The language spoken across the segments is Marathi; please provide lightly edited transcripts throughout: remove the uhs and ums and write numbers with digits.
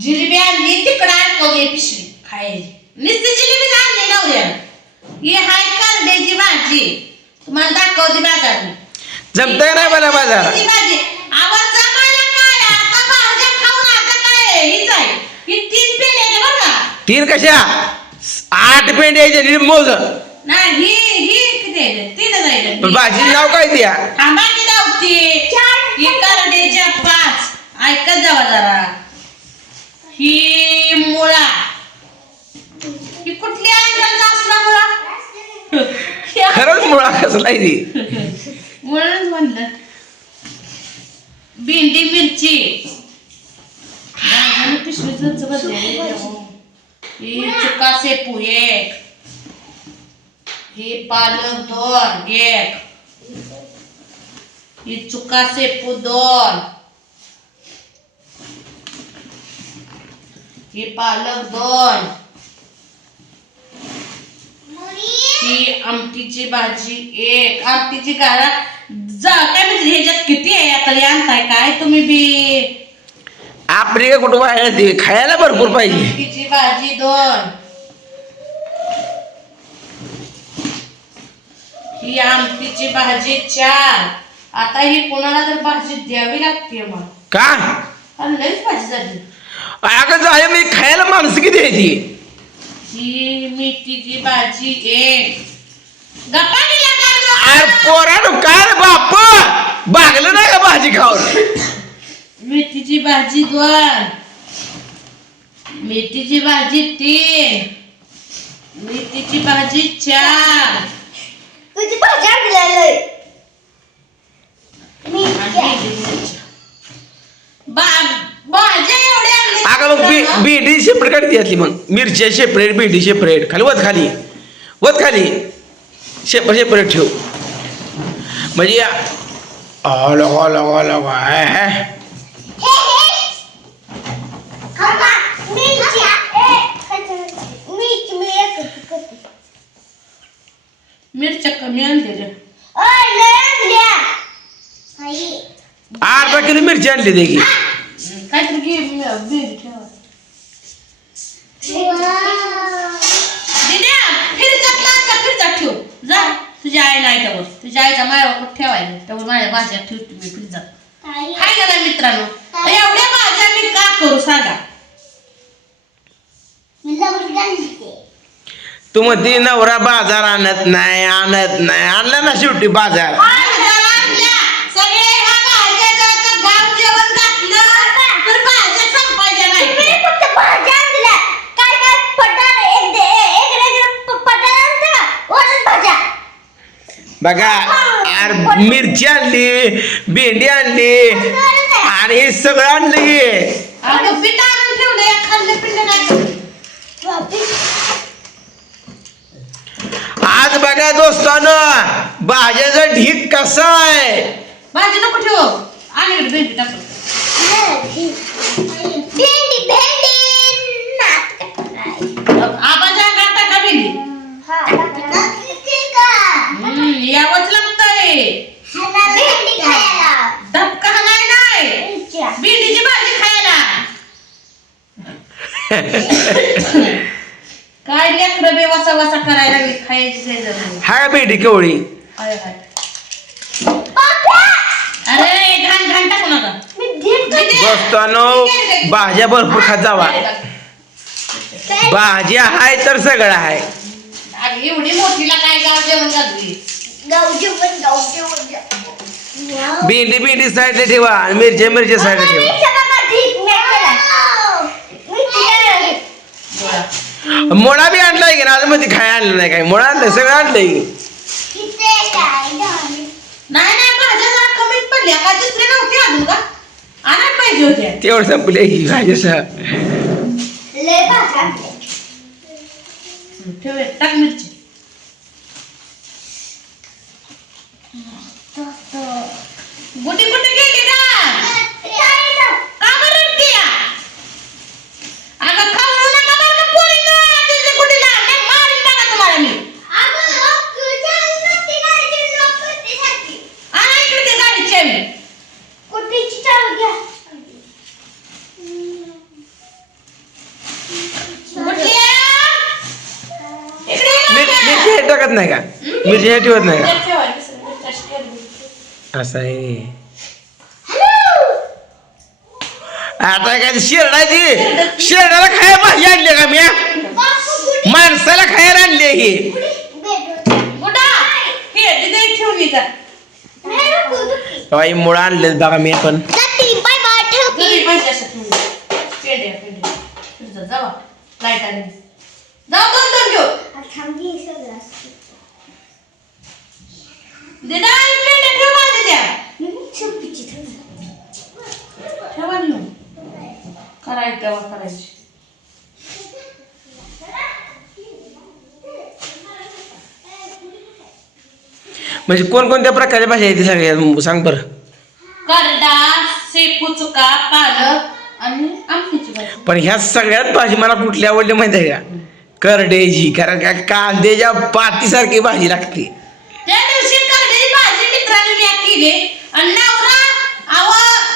जिलेबी आणली तिकडे अडकवली पिशवी खायची नुसती जिलेबी आणली नवऱ्यानं ही हाय करड्याची भाजी तुम्हाला दाखवते बाजारने जमतंय नाही मला बाजार भाजी आवाज जमायला काय आता भाज्या खाऊन आता काय हीच आहे ही 3 पेंड आहे बघा 3 कशा 8 पेंड यायचे मोज नाही ही किती आहे 3 आहे पण भाजी नाव काय द्या आंबाची लावती ही करड्याच्या 5 ऐकत जावा जरा ही मुळा ही कुठली अंगाला असला मुळा खरंच मुळा कसला आहे ती मुळाच म्हणलं भेंडी मिरची पिशवीच ही चुका शेपू 1 ही पालक 2 1 ही चुका शेपू 2 ही पालक 2 ही आमटीची भाजी 1 आमटीची गाळा जा काय म्हणजे ह्याच्यात किती आहे आता आणताय काय तुम्ही बी आपली काय कुठं व्हायला ते खायला भरपूर पाहिजे आमटीची भाजी 2 ही आमटीची भाजी 4 आता ही कोणाला तर भाजी द्यावी लागते मग का लयच भाजी झाली अगं जाय मी खायला माणसं किती आहे ती ही मेथीची भाजी 1 गप्पा अरे पोरानं काय रे बाप बागलं नाही का भाजी खाऊन मेथीची भाजी 2 मेथीची भाजी 3 मेथीची भाजी 4 तुझी भाजी आणलेली भाज्या एवढ्या अगं मग भेंडी सेपरेट काढते यातली मग मिरच्या सेपरेट भेंडी सेपरेट खाली वत खाली सेपरेट ठेव म्हणजे मिरच्या कमी आणलेल्या 8 किलो मिरची आणली ते की काहीतरी घे भेंडी ठेवा दिद्या फिरजात ठेव जा तुझ्या आई नाही त्यावर तुझ्या आईचा मायावर ठेवायला त्यावर माझ्या भाज्या ठेवते मी फिरजात हाय का नाही मित्रांनो एवढ्या भाज्या मी का करू सांगा तू म्हणते नवरा बाजार आणत नाही आणला ना शेवटी बाजार बघा यार मिरची आणली भेंडी आणली आणि हे सगळं आणलं आज बघा दोस्तानो भाज्याचा ढीक कसा आहे भाजी नको ठेव आणि भेंडी टाकू आबाजा गाता का भेंडी यावंच लागतंय धपका नाही भेंडीची भाजी खायला काय लेकरं बे वसा करायला लागली खायची हाय भेंडी केवढी अरे घाण टाकू नका दोस्तानो भाज्या भरपूर खात जावा भाज्या हाय तर सगळं आहे एवढी मोठीला काय गाव जेवण घालली भेंडी साईडला ठेवा आणि मिरच्या साईडला ठेवा मोळा बी आणलाय की ना आज मध्ये खाय आणलं नाही काय मोळा आणलंय सगळं आणलंय नाही भाज्या जरा कमीच पडल्या का दुसरे नव्हते अजून का आणायला पाहिजे होत्या तेवढं संपले की भाज्या ठेव टाक मिरची गुटी कुठे गेली का बरं रडतीया? अगं खाऊ नका बरं का पोरींनो, तुझी गुटीला नाही मारीन बघा तुम्हाला मी. आणा इकडे ते गाडीची चावी. ठेवत नाही का मिरची ह्या ठेवत नाही का त्यात ठेवायला दुसरं मिरची अशी ठेवली. असं आहे आता काय शेरडाची शेरडाला खायला भाजी आणली का मी माणसाला खायला आणली ही गुडा हे तिथे ठेवली का बाई मुळं आणलेत बघा मी पण बाय बाय ठेवते घरी भाजी अशा ठेवली पेंड्या फिरजा जावा लाईट आली जाऊ दोन घेऊ थांबी सगळं दिदा पेंड्या ठेव माझ्या द्या चुकीची ठेवली ठेवा नेऊन करायची तेव्हा करायची म्हणजे कोणकोणत्या प्रकारच्या भाज्या आहेत सगळ्या सांग बरं करडा शेपू चुका पालक आणि आमटीची भाजी पण ह्या सगळ्यात भाजी मला कुठली आवडली माहिती आहे का करड्याची कारण का कांद्याच्या पातीसारखी भाजी लागते त्या दिवशी करड्याची भाजी मित्रांनी मी केली आणि नवरा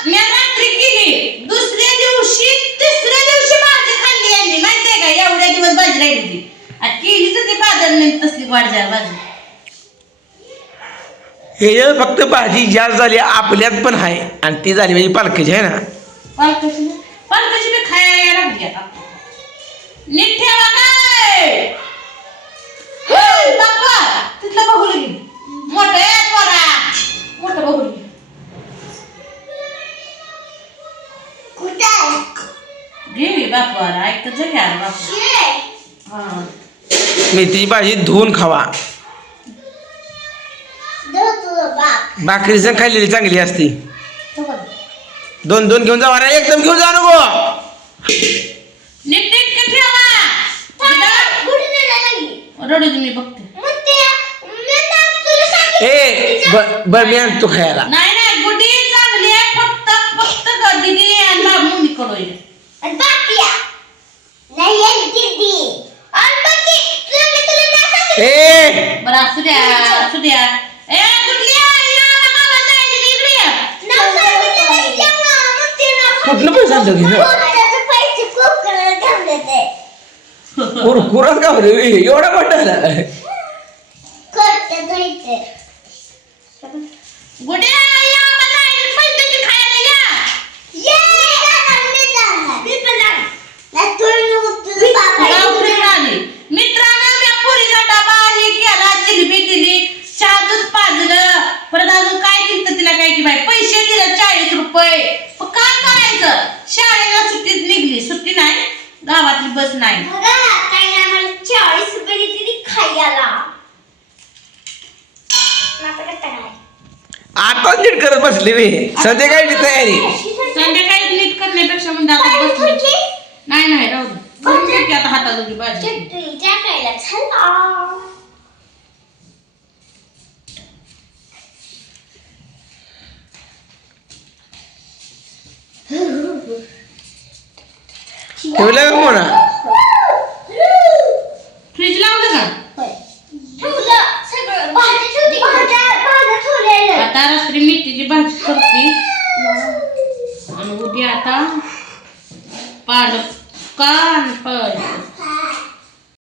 मी रात्री केली दुसऱ्या दिवशी तिसऱ्या दिवशी भाजी खाल्ली यांनी माहितीये का एवढ्या दिवस भाजी राहिली ती आणि केली तर ती बाजारने तसली वाढजाय भाजी हे फक्त भाजी जास्त झाली आपल्यात पण आहे आणि ती झाली म्हणजे पालकाची आहे ना पालकाची मी खायला लागली आता नीट ठेवा काय बाप्पा तिथलं बघू लगी मोठं आहे पोरा मोठं बघू लगी घे बाप्पा ऐकत जा घ्या बाप्पा हा मेथीची भाजी धुवून खावा भाकरी संग खाल्लेली चांगली असती दोन दोन घेऊन जावा रे एकदम घेऊन जा नको नीट नीट का ठेवा रडू दे मी बघते बर मी आणतो खायला नाही नाही गुडी चांगली आहे फक्त फक्त दीदी आणि बाबू कडू बरं असू द्या ए गुडलिया या बाबा जायचं इकडे या कुठलं पैसा आणतो की कुरकुरात का रे एवढा मोठा झाला गुड्या या बाबा जायचं पैसे खायला या मित्रांनो त्या पोरीचा डबा हे केला जिलेबी दिली चहा दूध पाजलं परत अजून काय दिलं तिला काय की बाई पैसे दिले 40 रुपये मग काय करायचं शाळेला सुट्टीत निघली सुट्टी नाही गावातली बस नाही 40 रुपये देते खायला आता नीट करत बसली मी संध्याकाळची तयारी संध्याकाळी नीट करण्यापेक्षा म्हणजे आता बसली नाही नाही राहू दे बघते की आता हातात उभी भाजी ठेवलं का म्हणा फ्रीज लावलं का आता रात्री मेथीची भाजी करते आणि उद्या आता पालक कान